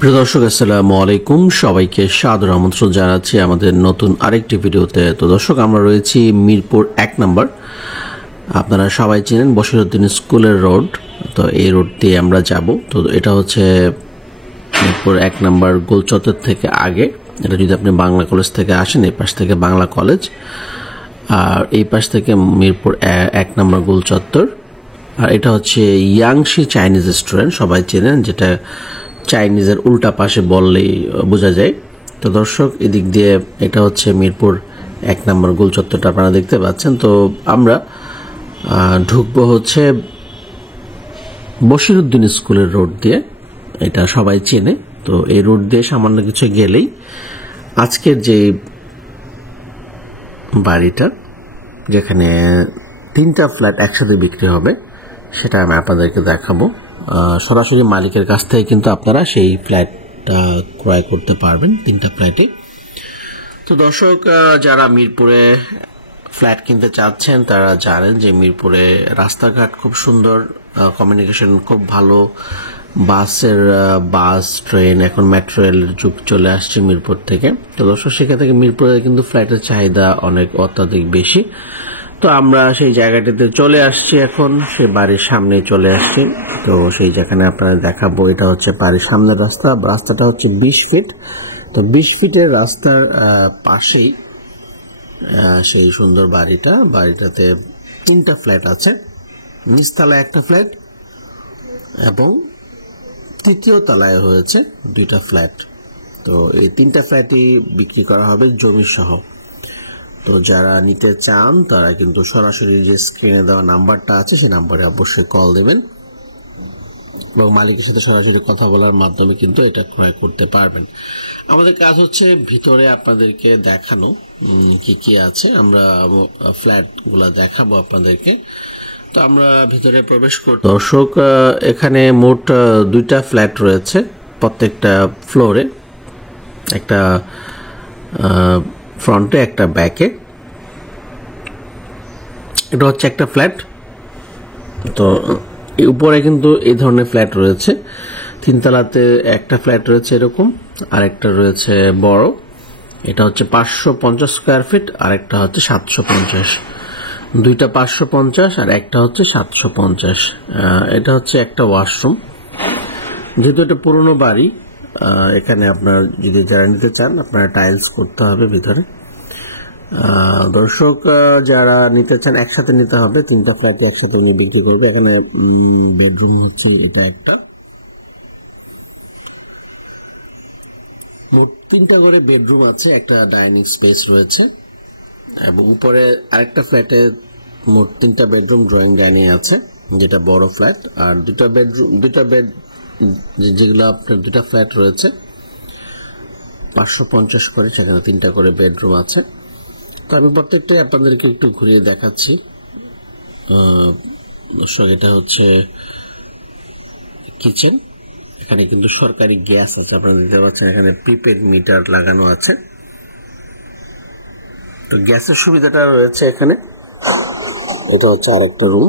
প্রিয় দর্শক, আসসালামু আলাইকুম। সবাইকে সাদর আমন্ত্রণ জানাচ্ছি আমাদের নতুন আরেকটি ভিডিওতে। তো দর্শক, আমরা রয়েছি মিরপুর 1 নম্বর। আপনারা সবাই চেনেন বশিরউদ্দিন স্কুলের রোড। তো এই রোড দিয়ে আমরা যাব। তো এটা হচ্ছে মিরপুর 1 নম্বর গোলচত্বর থেকে আগে। এটা যদি আপনি বাংলা কলেজ থেকে আসেন, এই পাশ থেকে বাংলা কলেজ, আর এই পাশ থেকে মিরপুর 1 নম্বর গোলচত্বর। আর এটা হচ্ছে ইয়াংশি চাইনিজ রেস্টুরেন্ট, সবাই চেনেন, যেটা চাইনিজের উল্টা পাশে বললেই বোঝা যায়। তো দর্শক, এদিক দিয়ে এটা হচ্ছে মিরপুর 1 নম্বর গোল চত্বরটা আপনারা দেখতে পাচ্ছেন। তো আমরা ঢুকবো হচ্ছে বশিরউদ্দিন স্কুলের রোড দিয়ে, এটা সবাই চেনে। তো এই রোড দিয়ে সামান্য কিছু গেলেই আজকের যে বাড়িটা, যেখানে 3টা ফ্ল্যাট একসাথে বিক্রি হবে, সেটা আমি আপনাদেরকে দেখাবো। সরাসরি মালিকের কাছ থেকে কিন্তু আপনারা সেই ফ্ল্যাটটা ক্রয় করতে পারবেন, 3টা ফ্ল্যাটে। তো দর্শক, যারা মিরপুরে ফ্ল্যাট কিনতে চাচ্ছেন তারা জানেন যে মিরপুরে রাস্তাঘাট খুব সুন্দর, কমিউনিকেশন খুব ভালো, বাস ট্রেন, এখন মেট্রো রেলের যুগ চলে আসছে মিরপুর থেকে। তো দর্শক, সেখান থেকে মিরপুরে কিন্তু ফ্ল্যাটের চাহিদা অনেক অত্যাধিক বেশি। তো আমরা সেই জায়গাটিতে চলে আসছি, এখন সেই বাড়ির সামনে চলে আসছি। তো সেই যেখানে আপনারা দেখাবো, এটা হচ্ছে বাড়ির সামনের রাস্তাটা হচ্ছে 20 ফিট। তো 20 ফিটের রাস্তার পাশেই সেই সুন্দর বাড়িটাতে 3টা ফ্ল্যাট আছে। নিচতলায় একটা ফ্ল্যাট এবং 3য় তলায় হয়েছে 2টা ফ্ল্যাট। তো এই 3টা ফ্ল্যাটই বিক্রি করা হবে জমি সহ। তো যারা নিতে চান তারা কিন্তু সরাসরি যে স্ক্রিনে দেওয়া নাম্বারটা আছে সেই নাম্বারে অবশ্যই কল দেবেন এবং মালিকের সাথে সরাসরি কথা বলার মাধ্যমে কিন্তু এটা ক্রয় করতে পারবেন। আমাদের কাজ হচ্ছে ভিতরে আপনাদেরকে দেখানো কি কি আছে, আমরা ফ্ল্যাটগুলো দেখাবো আপনাদেরকে। তো আমরা ভিতরে প্রবেশ করি। দর্শক, এখানে মোট 2টা ফ্ল্যাট রয়েছে, প্রত্যেকটা ফ্লোরে, একটা ফ্রন্টে একটা ব্যাকে। এটা হচ্ছে একটা ফ্ল্যাট। তো উপরে কিন্তু এই ধরনের ফ্ল্যাট রয়েছে। 3 তলাতে একটা ফ্ল্যাট রয়েছে এরকম, আর একটা রয়েছে বড়, এটা হচ্ছে 550 স্কোয়ার ফিট, আর একটা হচ্ছে 750। 2টা 550 আর একটা হচ্ছে 750। এটা হচ্ছে একটা ওয়াশরুম। যেহেতু এটা পুরনো বাড়ি, এখানে আপনার যদি যারা নিতে চান আপনারা টাইলস করতে হবে ভিতরে। দর্শক, যারা নিতে চান একসাথে নিতে হবে, 3টা ফ্ল্যাট একসাথে নিয়ে বিক্রি করবে। এখানে বেডরুম হচ্ছে এটা একটা, মোট 3টা করে বেডরুম আছে, একটা ডাইনিং স্পেস রয়েছে এবং উপরে আরেকটা ফ্ল্যাটে মোট 3টা বেডরুম, ড্রয়িং ডাইনিং আছে, যেটা বড় ফ্ল্যাট। আর 2টা বেড যেগুলো আপনার 2টা ফ্ল্যাট রয়েছে 550 করে, সেখানে 3টা করে বেডরুম আছে। তো আমি প্রত্যেকটাই আপনাদেরকে একটু ঘুরিয়ে দেখাচ্ছি। এটা হচ্ছে কিচেন। এখানে কিন্তু সরকারি গ্যাস আছে, আপনারা দেখতে পাচ্ছেন, এখানে প্রিপেড মিটার লাগানো আছে। তো গ্যাসের সুবিধাটা রয়েছে এখানে। এটা হচ্ছে আরেকটা রুম,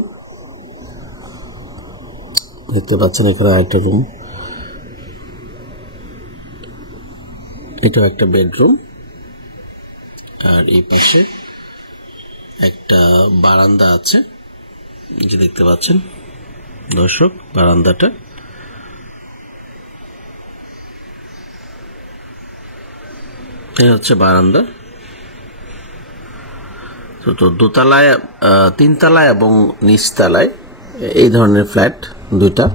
দেখতে পাচ্ছেন, এখানে আরেকটা রুম, এটাও একটা বেডরুম। আর এই পাশে একটা বারান্দা আছে, যে দেখতে পাচ্ছেন দর্শক, বারান্দাটা। এটা হচ্ছে বারান্দা। তো দোতলায়, 3 তলায় এবং নিচতলায় এই ধরনের ফ্ল্যাট 2টা।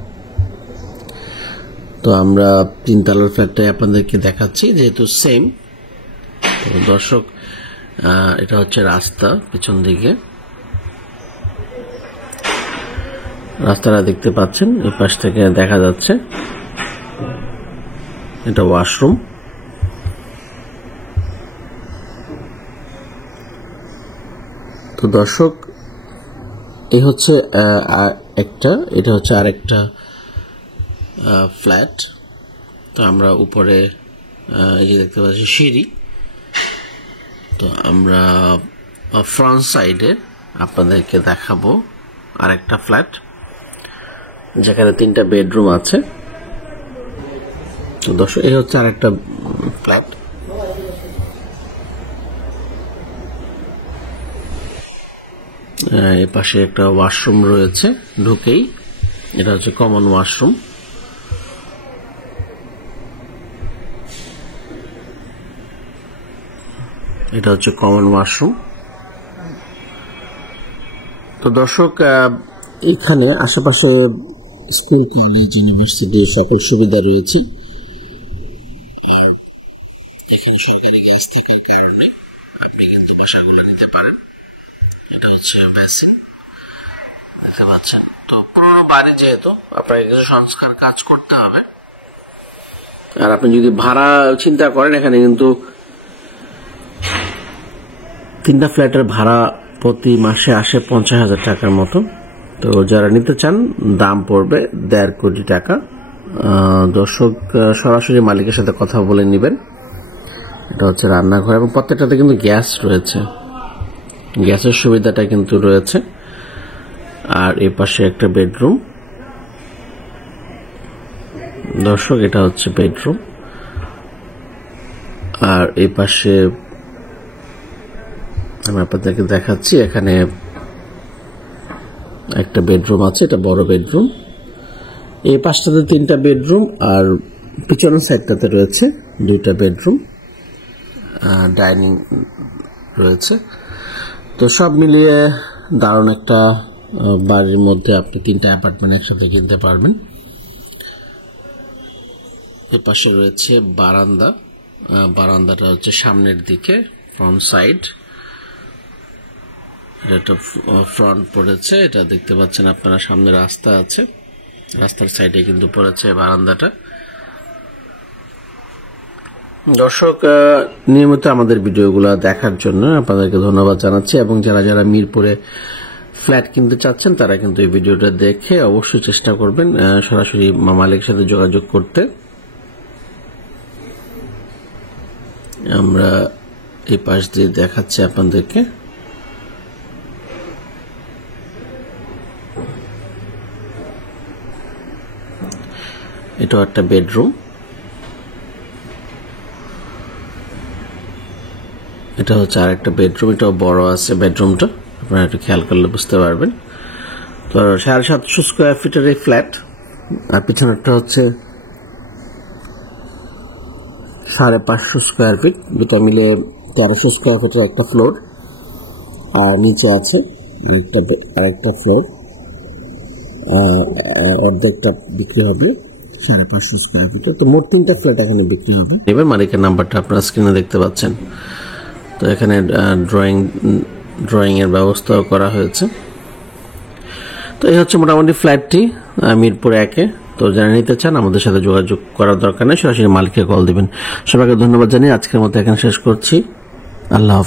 তো আমরা 3 তলার ফ্ল্যাটটাই আপনাদেরকে দেখাচ্ছি, যেহেতু সেম। তো দর্শক, এটা হচ্ছে রাস্তা, পিছন দিকে রাস্তাটা দেখতে পাচ্ছেন, এই পাশ থেকে দেখা যাচ্ছে। এটা ওয়াশরুম। তো দর্শক, এই হচ্ছে একটা, এটা হচ্ছে আরেকটা ফ্ল্যাট। তো আমরা উপরে এই যে দেখতে পাচ্ছি সিঁড়ি। তো আমরা ফ্রন্ট সাইডে আপনাদেরকে দেখাবো আরেকটা ফ্ল্যাট, যেখানে 3টা বেডরুম আছে। তো দর্শক এই হচ্ছে আরেকটা ফ্ল্যাট। এর পাশে একটা ওয়াশরুম রয়েছে ঢুকেই, এটা হচ্ছে কমন ওয়াশরুম। এটা হচ্ছে কমন ওয়াশরুম। তো দর্শক এখানে আশেপাশে স্কুল, কলেজ, ইউনিভার্সিটি সকল সুবিধা রয়েছে। এখানে সরকারি গ্যাস থাকার কারণে আপনি কিন্তু বাসাগুলো নিতে পারেন। এটা হচ্ছে বেসিন, দেখতে পাচ্ছেন। তো পুরো বাড়ি যেহেতু আপনার কিছু সংস্কার কাজ করতে হবে। আর আপনি যদি ভাড়া চিন্তা করেন, এখানে কিন্তু 3টা ফ্ল্যাটের ভাড়া প্রতি মাসে আসে 50,000 টাকার মতো। তো যারা নিতে চান দাম পড়বে 1.5 কোটি টাকা। দর্শক সরাসরি মালিকের সাথে কথা বলে নেবেন। এটা হচ্ছে রান্নাঘর এবং প্রত্যেকটাতে কিন্তু গ্যাস রয়েছে, গ্যাসের সুবিধাটা কিন্তু রয়েছে। আর এই পাশে একটা বেডরুম। দর্শক এটা হচ্ছে বেডরুম। আর এই পাশে আমি আপনাদেরকে দেখাচ্ছি, এখানে একটা বেডরুম আছে, এটা বড় বেডরুম। এই পাশটাতে 3টা বেডরুম আর পিছনের সাইডটাতে রয়েছে 2টা বেডরুম, ডাইনিং রয়েছে। তো সব মিলিয়ে দারুণ একটা বাড়ির মধ্যে আপনি 3টা অ্যাপার্টমেন্ট একসাথে কিনতে পারবেন। এ পাশে রয়েছে বারান্দা। বারান্দাটা হচ্ছে সামনের দিকে, ফ্রন্ট সাইড। এটা ফ্রন্ট পড়েছে, এটা দেখতে পাচ্ছেন আপনারা। সামনে রাস্তা আছে, রাস্তার সাইডে কিন্তু পড়েছে বারান্দাটা। দর্শক নিয়মিত আমাদের ভিডিওগুলো দেখার জন্য আপনাদেরকে ধন্যবাদ জানাচ্ছি। এবং যারা যারা মিরপুরে ফ্ল্যাট কিনতে চাচ্ছেন তারা কিন্তু এই ভিডিওটা দেখে অবশ্যই চেষ্টা করবেন সরাসরি মালিকের সাথে যোগাযোগ করতে। আমরা এই পাশ দিয়ে দেখাচ্ছি আপনাদেরকে। এটাও একটা বেডরুম। এটা হচ্ছে আরেকটা বেডরুম, এটাও বড় আছে বেডরুমটা, আপনারা একটু খেয়াল করলে বুঝতে পারবেন। তো 750 স্কোয়ার ফিটের এই ফ্ল্যাট। আর পিছনেরটা হচ্ছে 550 স্কোয়ার ফিট, দুটা মিলে 1300 স্কোয়ার ফিটের একটা ফ্লোর। আর নিচে আছে আরেকটা ফ্লোর, অর্ধেকটা বিক্রি হবে 550 স্কোয়ার ফিটে। তো মোট 3টা ফ্ল্যাট এখানে বিক্রি হবে। এবার মালিকের নাম্বারটা আপনারা স্ক্রিনে দেখতে পাচ্ছেন। তো এখানে ড্রয়িং এর ব্যবস্থাও করা হয়েছে। তো এই হচ্ছে মোটামুটি ফ্ল্যাটটি মিরপুর 1-এ। তো যারা নিতে চান আমাদের সাথে যোগাযোগ করার দরকার নেই, সরাসরি মালিককে কল দিবেন। সবাইকে ধন্যবাদ জানিয়ে আজকের মতো এখানে শেষ করছি। আল্লাহ হাফেজ।